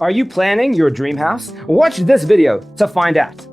Are you planning your dream house? Watch this video to find out.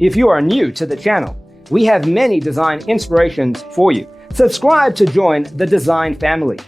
If you are new to the channel, we have many design inspirations for you. Subscribe to join the design family.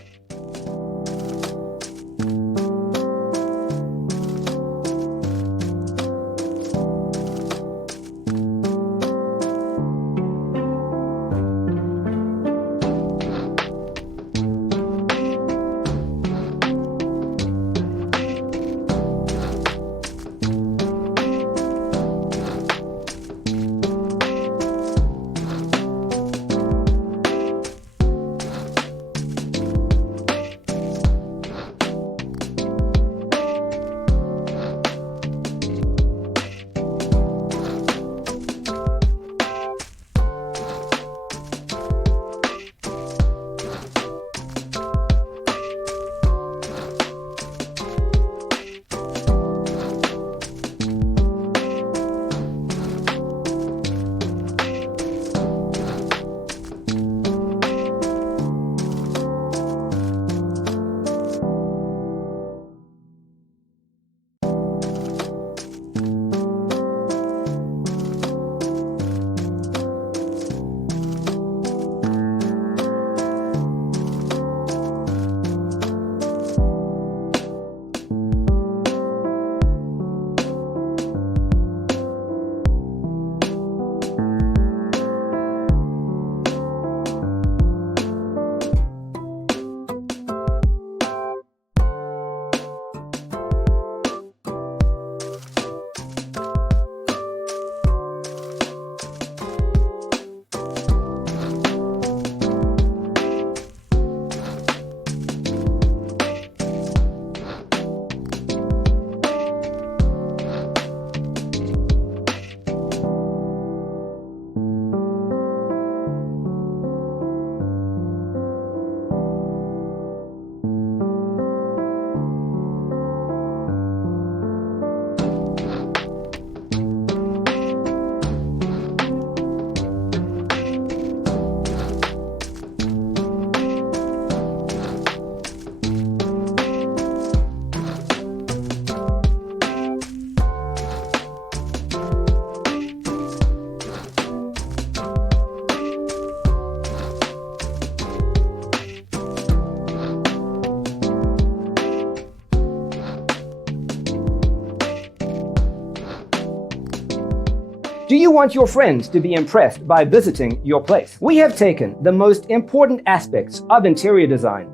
Do you want your friends to be impressed by visiting your place? We have taken the most important aspects of interior design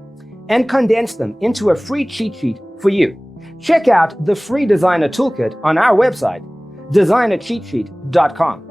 and condensed them into a free cheat sheet for you. Check out the free designer toolkit on our website, designercheatsheet.com.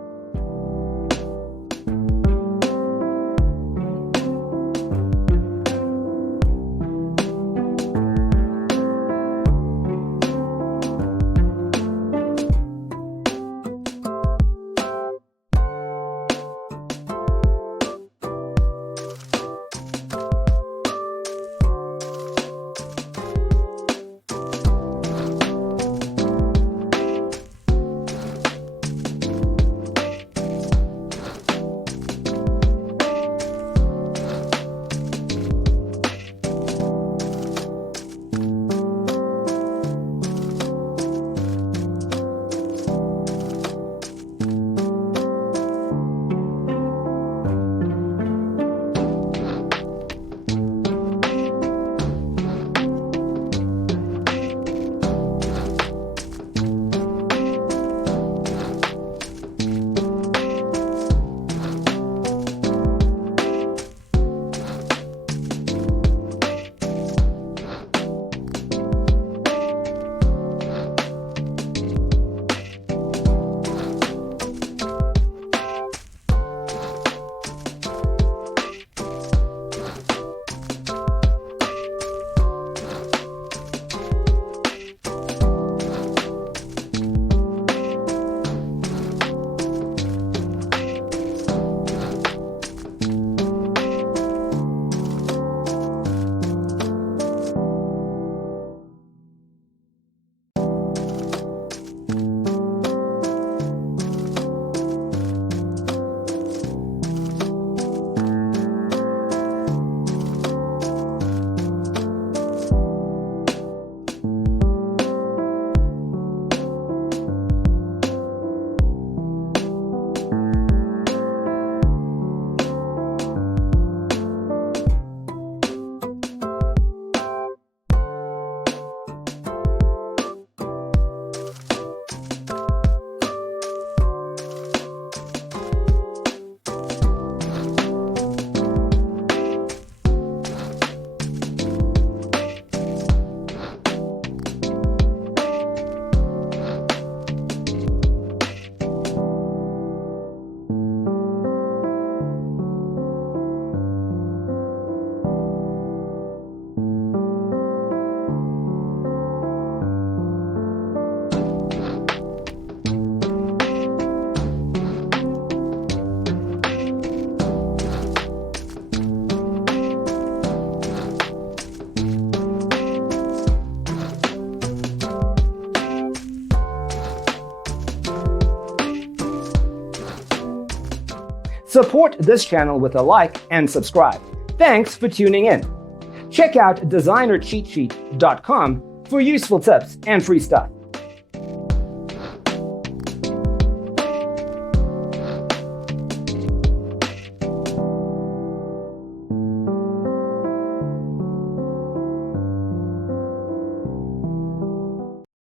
Support this channel with a like and subscribe. Thanks for tuning in. Check out designercheatsheet.com for useful tips and free stuff.